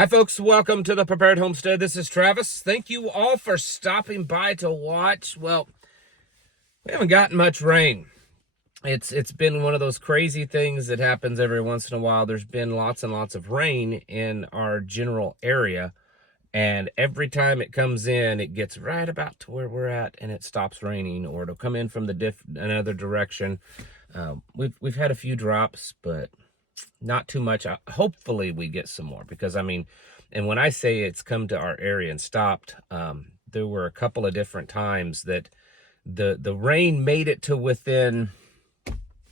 Hi folks, welcome to the Prepared Homestead. This is Travis. Thank you all for stopping by to watch. Well, we haven't gotten much rain. It's been one of those crazy things that happens every once in a while. There's been lots and lots of rain in our general area, and every time it comes in, it gets right about to where we're at and it stops raining, or it'll come in from another direction. We've had a few drops, but not too much. Hopefully we get some more, because I mean, and when I say it's come to our area and stopped, there were a couple of different times that the rain made it to within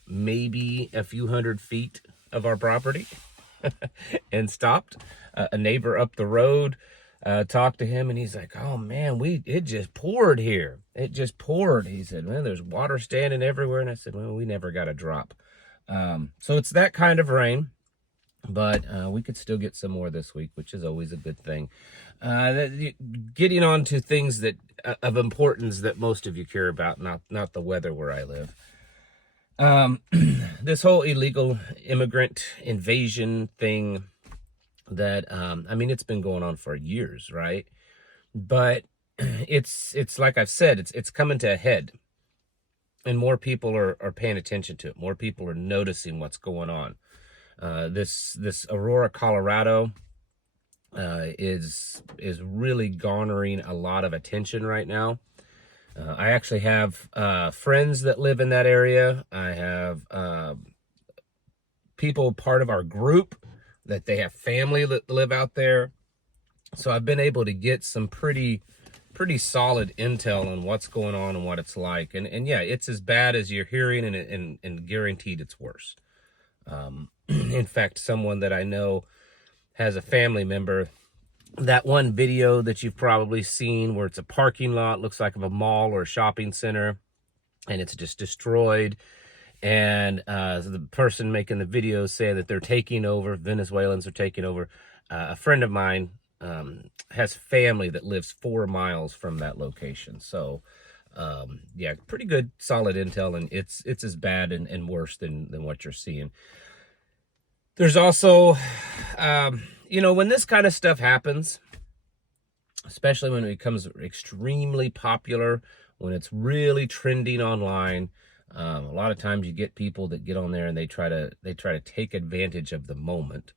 maybe a few hundred feet of our property and stopped. A neighbor up the road talked to him, and he's like, "Oh man, it just poured here. It just poured." He said, "Man, there's water standing everywhere." And I said, "Well, we never got a drop." So it's that kind of rain, but we could still get some more this week, which is always a good thing. Getting on to things that of importance that most of you care about, not the weather where I live. This whole illegal immigrant invasion thing that, I mean, it's been going on for years, right? But it's like I've said, it's coming to a head. And more people are paying attention to it. More people are noticing what's going on. This Aurora, Colorado, is really garnering a lot of attention right now. I actually have friends that live in that area. I have people part of our group that they have family that live out there. So I've been able to get some pretty solid intel on what's going on and what it's like. And yeah, it's as bad as you're hearing, and guaranteed it's worse. In fact, someone that I know has a family member, that one video that you've probably seen where it's a parking lot, looks like of a mall or a shopping center, and it's just destroyed. And so the person making the video saying that they're taking over, Venezuelans are taking over. A friend of mine has family that lives 4 miles from that location. So yeah, pretty good solid intel, and it's as bad and worse than what you're seeing. There's also when this kind of stuff happens, especially when it becomes extremely popular, when it's really trending online, a lot of times you get people that get on there and they try to take advantage of the moment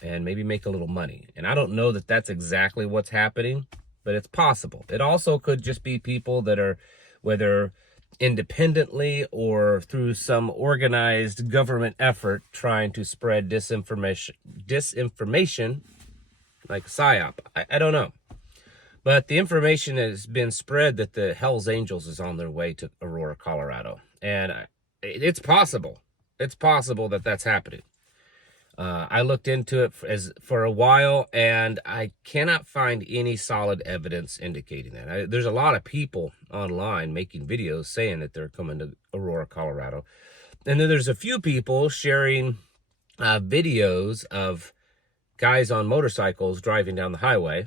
and maybe make a little money. And I don't know that that's exactly what's happening, but it's possible. It also could just be people that are, whether independently or through some organized government effort, trying to spread disinformation like PSYOP. I don't know. But the information has been spread that the Hells Angels is on their way to Aurora, Colorado. And it's possible. It's possible that that's happening. I looked into it for a while, and I cannot find any solid evidence indicating that. There's a lot of people online making videos saying that they're coming to Aurora, Colorado. And then there's a few people sharing videos of guys on motorcycles driving down the highway.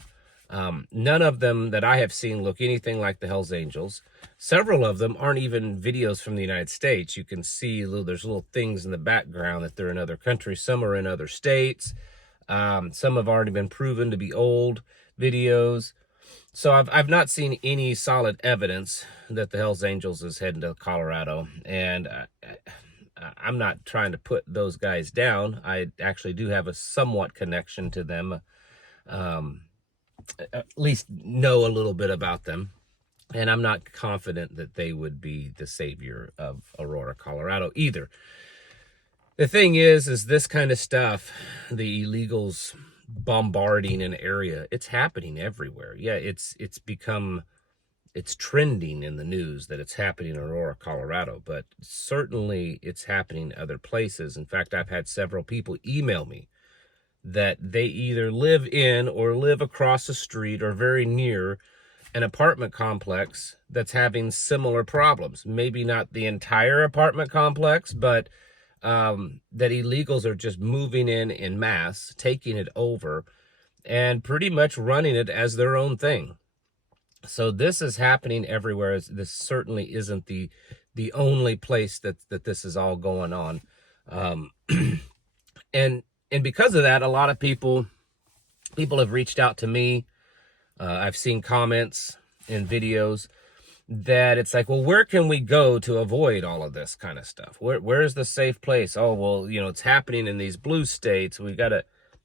None of them that I have seen look anything like the Hells Angels. Several of them aren't even videos from the United States. You can see there's little things in the background that they're in other countries. Some are in other states. Some have already been proven to be old videos. So I've not seen any solid evidence that the Hells Angels is heading to Colorado. And I'm not trying to put those guys down. I actually do have a somewhat connection to them. At least know a little bit about them, and I'm not confident that they would be the savior of Aurora, Colorado either. The thing is this kind of stuff, the illegals bombarding an area, it's happening everywhere. Yeah, it's trending in the news that it's happening in Aurora, Colorado, but certainly it's happening other places. In fact, I've had several people email me that they either live in or live across the street or very near an apartment complex that's having similar problems. Maybe not the entire apartment complex, but that illegals are just moving in mass, taking it over, and pretty much running it as their own thing. So this is happening everywhere. This certainly isn't the only place that this is all going on. And because of that, a lot of people People have reached out to me. I've seen comments in videos that it's like, well, where can we go to avoid all of this kind of stuff? Where's the safe place? Oh, well, it's happening in these blue states.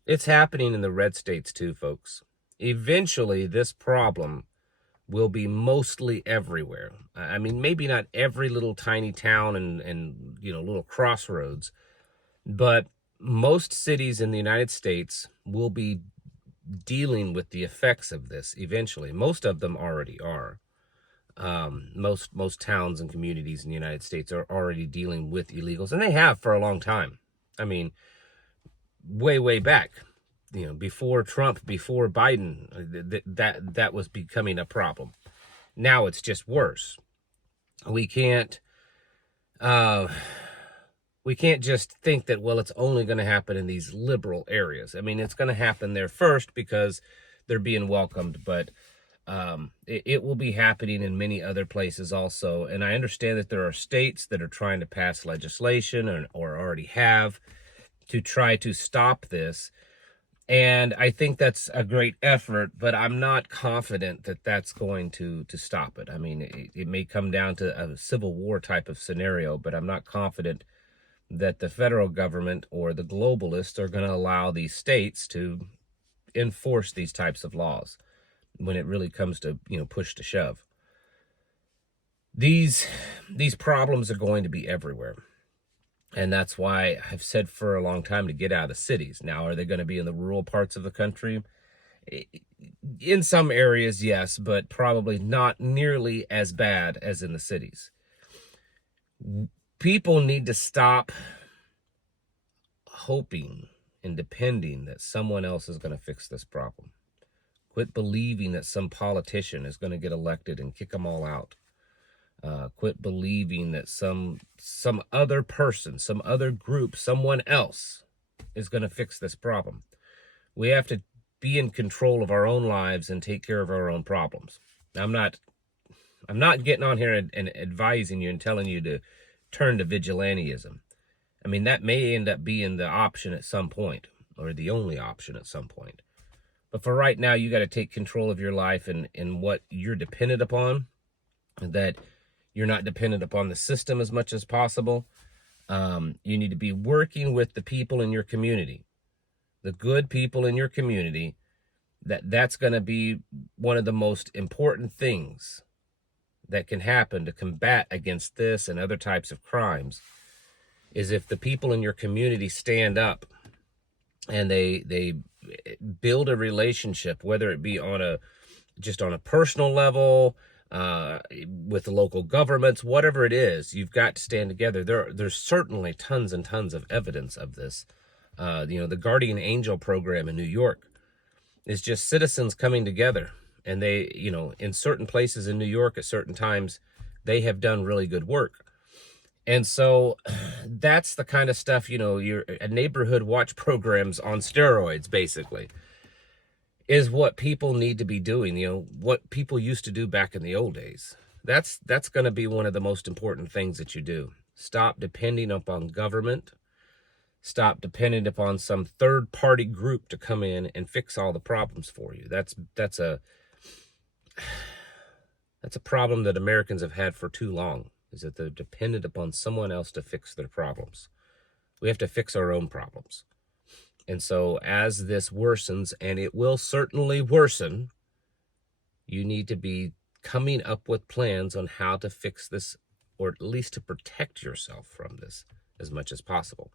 It's happening in the red states too, folks. Eventually, this problem will be mostly everywhere. I mean, maybe not every little tiny town and little crossroads, but most cities in the United States will be dealing with the effects of this eventually. Most of them already are. Most towns and communities in the United States are already dealing with illegals, and they have for a long time. I mean, way back, before Trump, before Biden, that was becoming a problem. Now it's just worse. We can't just think that, well, it's only going to happen in these liberal areas. I mean, it's going to happen there first because they're being welcomed, but it will be happening in many other places also. And I understand that there are states that are trying to pass legislation or already have to try to stop this. And I think that's a great effort, but I'm not confident that that's going to stop it. I mean, it may come down to a civil war type of scenario, but I'm not confident that the federal government or the globalists are going to allow these states to enforce these types of laws when it really comes to, push to shove. These problems are going to be everywhere. And that's why I've said for a long time to get out of the cities. Now, are they going to be in the rural parts of the country? In some areas, yes, but probably not nearly as bad as in the cities. People need to stop hoping and depending that someone else is going to fix this problem. Quit believing that some politician is going to get elected and kick them all out. Quit believing that some other person, some other group, someone else is going to fix this problem. We have to be in control of our own lives and take care of our own problems. I'm not getting on here and advising you and telling you to turn to vigilantism. I mean, that may end up being the option at some point, or the only option at some point. But for right now, you got to take control of your life and what you're dependent upon, that you're not dependent upon the system as much as possible. You need to be working with the people in your community, the good people in your community. That's going to be one of the most important things that can happen to combat against this and other types of crimes, is if the people in your community stand up and they build a relationship, whether it be on a personal level, with the local governments, whatever it is, you've got to stand together. There's certainly tons and tons of evidence of this. The Guardian Angel program in New York is just citizens coming together, and they, in certain places in New York at certain times, they have done really good work. And so that's the kind of stuff, your neighborhood watch programs on steroids, basically, is what people need to be doing. What people used to do back in the old days. That's going to be one of the most important things that you do. Stop depending upon government. Stop depending upon some third-party group to come in and fix all the problems for you. That's a problem that Americans have had for too long, is that they're dependent upon someone else to fix their problems. We have to fix our own problems. And so as this worsens, and it will certainly worsen, you need to be coming up with plans on how to fix this, or at least to protect yourself from this as much as possible.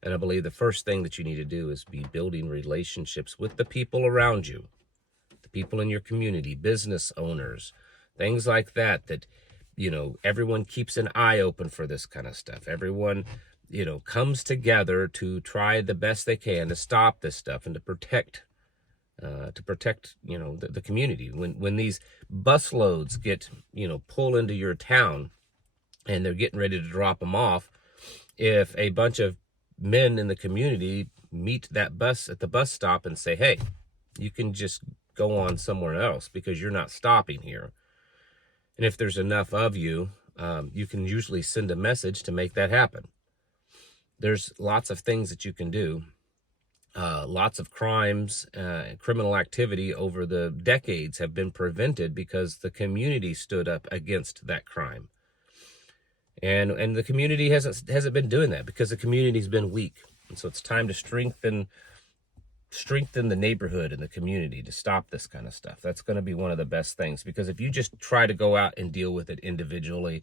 And I believe the first thing that you need to do is be building relationships with the people around you, the people in your community, business owners, things like that, everyone keeps an eye open for this kind of stuff. Everyone, comes together to try the best they can to stop this stuff and to protect, the community. When these bus loads get, pull into your town and they're getting ready to drop them off, if a bunch of men in the community meet that bus at the bus stop and say, hey, you can just go on somewhere else because you're not stopping here. And if there's enough of you, you can usually send a message to make that happen. There's lots of things that you can do. Lots of crimes, criminal activity over the decades have been prevented because the community stood up against that crime. And the community hasn't been doing that because the community's been weak. And so it's time to strengthen the neighborhood and the community to stop this kind of stuff. That's going to be one of the best things, because if you just try to go out and deal with it individually,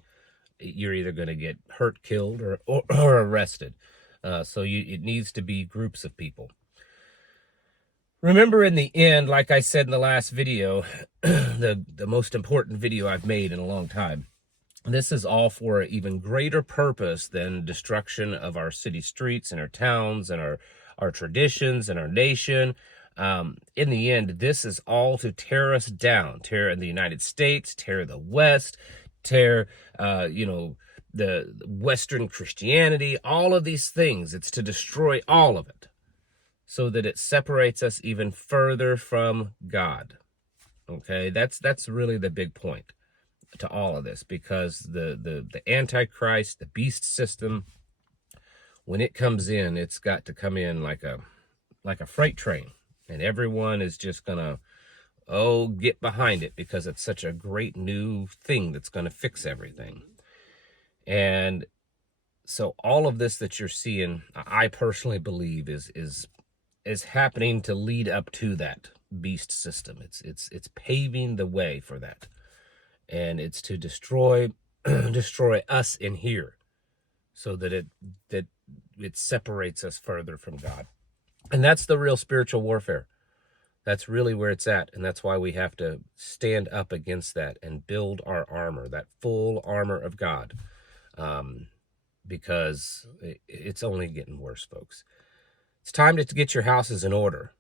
you're either going to get hurt, killed, or arrested. So it needs to be groups of people. Remember, in the end, like I said in the last video, the most important video I've made in a long time, this is all for an even greater purpose than destruction of our city streets and our towns and our traditions and our nation. In the end, this is all to tear us down, tear in the United States, tear the West, tear, the Western Christianity, all of these things. It's to destroy all of it so that it separates us even further from God. Okay, that's really the big point to all of this, because the Antichrist, the beast system, when it comes in, it's got to come in like a freight train, and everyone is just gonna get behind it because it's such a great new thing that's gonna fix everything. And so all of this that you're seeing, I personally believe is happening to lead up to that beast system. It's paving the way for that. And it's to destroy us in here, so that it separates us further from God. And that's the real spiritual warfare. That's really where it's at. And that's why we have to stand up against that and build our armor, that full armor of God. Because it's only getting worse, folks. It's time to get your houses in order.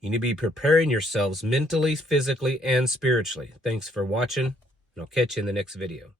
You need to be preparing yourselves mentally, physically, and spiritually. Thanks for watching, and I'll catch you in the next video.